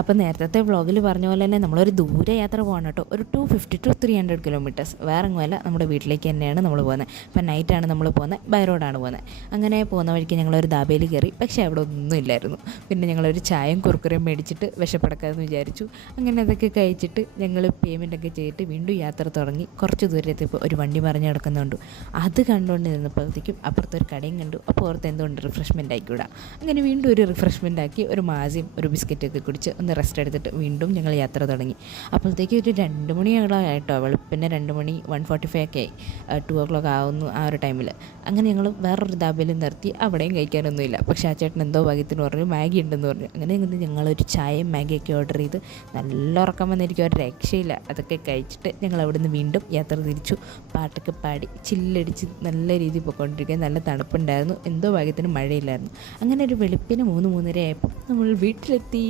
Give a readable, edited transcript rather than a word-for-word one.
അപ്പോൾ നേരത്തെ വ്ളോഗിൽ പറഞ്ഞ പോലെ തന്നെ നമ്മളൊരു ദൂരെ യാത്ര പോകണം കേട്ടോ. ഒരു 250 to 300 കിലോമീറ്റേഴ്സ്. വേറെ എങ്ങുമല്ല, നമ്മുടെ വീട്ടിലേക്ക് തന്നെയാണ് നമ്മൾ പോകുന്നത്. അപ്പോൾ നൈറ്റാണ് നമ്മൾ പോകുന്നത്, ബൈ റോഡാണ് പോകുന്നത്. അങ്ങനെ പോകുന്ന വഴിക്ക് ഞങ്ങളൊരു ധാബയിൽ കയറി. പക്ഷേ അവിടെ ഒന്നും ഇല്ലായിരുന്നു. പിന്നെ ഞങ്ങളൊരു ചായയും കുറുക്കുറയും മേടിച്ചിട്ട് വിശപ്പടക്കാമെന്ന് വിചാരിച്ചു. അങ്ങനെ അതൊക്കെ കഴിച്ചിട്ട് ഞങ്ങൾ പേയ്മെൻറ്റൊക്കെ ചെയ്തിട്ട് വീണ്ടും യാത്ര തുടങ്ങി. കുറച്ച് ദൂരത്തെപ്പോൾ ഒരു വണ്ടി മറിഞ്ഞ് കിടക്കുന്നുണ്ട്. അത് കണ്ടുകൊണ്ട് നിന്നപ്പോഴത്തേക്കും അപ്പുറത്തൊരു കടയും കണ്ടു. അപ്പോൾ ഓർത്ത് എന്തുകൊണ്ട് റിഫ്രഷ്മെൻ്റ് ആയിക്കൂടാ. അങ്ങനെ വീണ്ടും ഒരു റിഫ്രഷ്മെൻ്റ് ആക്കി ഒരു മാസിയും ഒരു ബിസ്ക്കറ്റൊക്കെ കുടിച്ച് ഒന്ന് റെസ്റ്റ് എടുത്തിട്ട് വീണ്ടും ഞങ്ങൾ യാത്ര തുടങ്ങി. അപ്പോഴത്തേക്ക് ഒരു 2 മണിയായിട്ടോ. വെളുപ്പിന്നെ 2 മണി 1:45 ഒക്കെ ആയി. 2 o'clock ആവുന്നു ആ ഒരു ടൈമിൽ. അങ്ങനെ ഞങ്ങൾ വേറൊരു ധാബയിൽ നിർത്തി. അവിടെയും കഴിക്കാനൊന്നുമില്ല. പക്ഷേ ആ ചേട്ടൻ എന്തോ ഭാഗ്യത്തിന് പറഞ്ഞു മാഗി ഉണ്ടെന്ന് പറഞ്ഞു. അങ്ങനെ ഞങ്ങളൊരു ചായയും മാഗിയൊക്കെ ഓർഡർ ചെയ്ത് നല്ല ഉറക്കം വന്നിരിക്കും, ഒരു രക്ഷയില്ല. അതൊക്കെ കഴിച്ചിട്ട് ഞങ്ങൾ അവിടെ നിന്ന് വീണ്ടും യാത്ര തിരിച്ചു. പാട്ടൊക്കെ പാടി ചില്ലടിച്ച് നല്ല രീതിയിൽ പോയിക്കൊണ്ടിരിക്കുക. നല്ല തണുപ്പുണ്ടായിരുന്നു. എന്തോ ഭാഗ്യത്തിന് മഴയില്ലായിരുന്നു. അങ്ങനെ ഒരു വെളുപ്പിന് 3-3:30 ആയപ്പോൾ നമ്മൾ വീട്ടിലെത്തി.